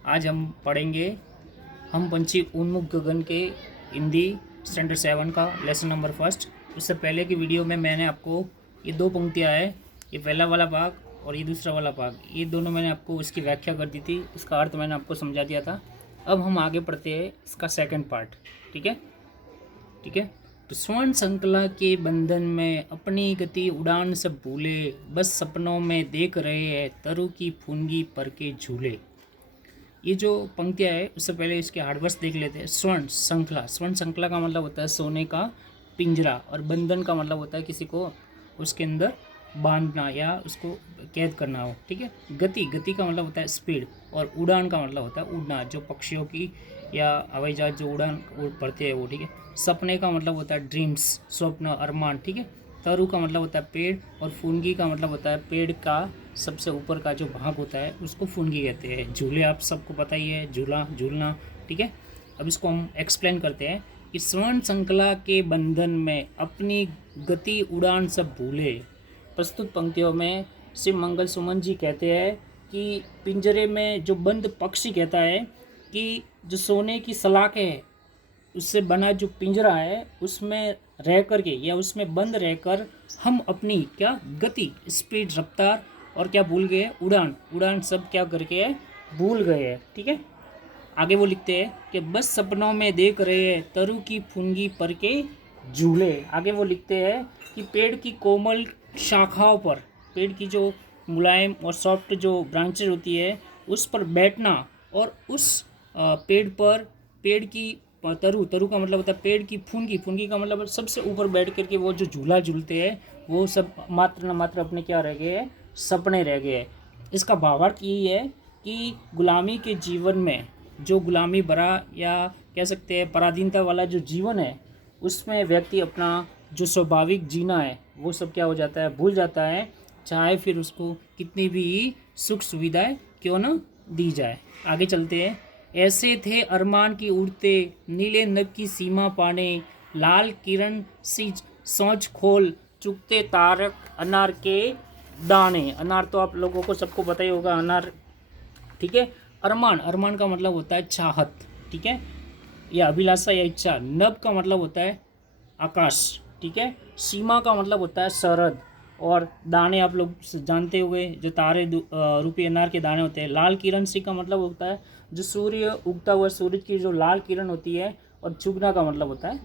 आज हम पढ़ेंगे हम पंछी उन्मुख गगन के हिंदी स्टैंडर्ड 7 का लेसन नंबर फर्स्ट। उससे पहले की वीडियो में मैंने आपको ये दो पंक्तियाँ है, ये पहला वाला भाग और ये दूसरा वाला भाग, ये दोनों मैंने आपको इसकी व्याख्या कर दी थी, इसका अर्थ मैंने आपको समझा दिया था। अब हम आगे पढ़ते हैं इसका सेकंड पार्ट। ठीक है ठीक है। तो स्वर्ण श्रृंखला के बंधन में अपनी गति उड़ान सब भूले, बस सपनों में देख रहे हैं तरु की फूंगी पर के झूले। ये जो पंक्तियाँ है उससे पहले इसके हार्डवर्ड्स देख लेते हैं। स्वर्ण श्रृंखला, स्वर्ण श्रृंखला का मतलब होता है सोने का पिंजरा, और बंधन का मतलब होता है किसी को उसके अंदर बांधना या उसको कैद करना हो। ठीक है। गति, गति का मतलब होता है स्पीड, और उड़ान का मतलब होता है उड़ना, जो पक्षियों की या हवाई जहाज जो उड़ान पड़ते हैं वो। ठीक है। सपने का मतलब होता है ड्रीम्स, स्वप्न, अरमान। ठीक है। तरु का मतलब होता है पेड़, और फुनगी का मतलब होता है पेड़ का सबसे ऊपर का जो भाग होता है उसको फुनगी कहते हैं। झूले आप सबको पता ही है, झूला, झूलना। ठीक है। अब इसको हम एक्सप्लेन करते हैं कि स्वर्ण श्रृंखला के बंधन में अपनी गति उड़ान सब भूले। प्रस्तुत पंक्तियों में शिव मंगल सुमन जी कहते हैं कि पिंजरे में जो बंद पक्षी कहता है कि जो सोने की सलाखें है उससे बना जो पिंजरा है उसमें रह कर के या उसमें बंद रहकर हम अपनी क्या गति, स्पीड, रफ्तार और क्या भूल गए, उड़ान, उड़ान सब क्या करके है भूल गए हैं। ठीक है। आगे वो लिखते हैं कि बस सपनों में देख रहे हैं तरु की फुनगी पर के झूले। आगे वो लिखते हैं कि पेड़ की कोमल शाखाओं पर, पेड़ की जो मुलायम और सॉफ्ट जो ब्रांचेज होती है उस पर बैठना, और उस पेड़ पर, पेड़ की तरु, तरु का मतलब होता है पेड़ की फुनगी, फुनगी का मतलब सबसे ऊपर बैठ करके वो जो झूला झूलते हैं वो सब मात्र न मात्र अपने क्या रह गए हैं, सपने रह गए हैं। इसका भावार्थ यही है कि गुलामी के जीवन में जो गुलामी भरा या कह सकते हैं पराधीनता वाला जो जीवन है उसमें व्यक्ति अपना जो स्वाभाविक जीना है वो सब क्या हो जाता है, भूल जाता है, चाहे फिर उसको कितनी भी सुख सुविधाएं क्यों ना दी जाए। आगे चलते हैं। ऐसे थे अरमान की उड़ते नीले नभ की सीमा पाने, लाल किरण सी सोच खोल चुगते तारक अनार के दाने। अनार तो आप लोगों को सबको पता ही होगा, अनार। ठीक है। अरमान, अरमान का मतलब होता है चाहत। ठीक है, या अभिलाषा या इच्छा। नभ का मतलब होता है आकाश। ठीक है। सीमा का मतलब होता है सरहद, और दाने आप लोग जानते हुए जो तारे रूपी अनार के दाने होते हैं। लाल किरण सी का मतलब होता है जो सूर्य, उगता हुआ सूरज की जो लाल किरण होती है, और चुगना का मतलब होता है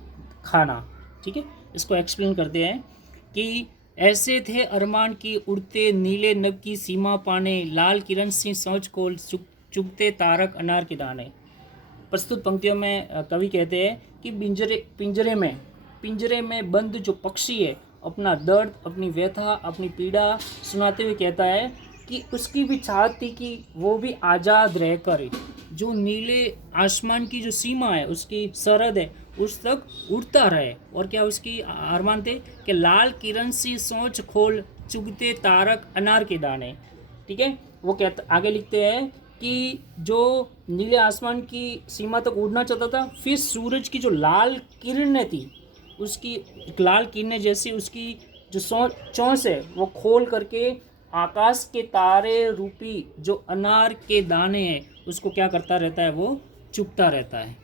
खाना। ठीक है। इसको एक्सप्लेन करते हैं कि ऐसे थे अरमान की उड़ते नीले नभ की सीमा पाने, लाल किरण सी सोच खोल चुगते तारक अनार के दाने। प्रस्तुत पंक्तियों में कवि कहते हैं कि पिंजरे में बंद जो पक्षी है अपना दर्द, अपनी व्यथा, अपनी पीड़ा सुनाते हुए कहता है कि उसकी भी चाहत थी कि वो भी आज़ाद रहकर जो नीले आसमान की जो सीमा है, उसकी सरहद है, उस तक उड़ता रहे। और क्या उसकी अरमान थे कि लाल किरण सी सोच खोल चुगते तारक अनार के दाने। ठीक है। वो कहता, आगे लिखते हैं कि जो नीले आसमान की सीमा तक उड़ना चाहता था, फिर सूरज की जो लाल किरणें थी उसकी लाल किरणें जैसी उसकी जो चोंच है वो खोल करके आकाश के तारे रूपी जो अनार के दाने हैं उसको क्या करता रहता है, वो चुगता रहता है।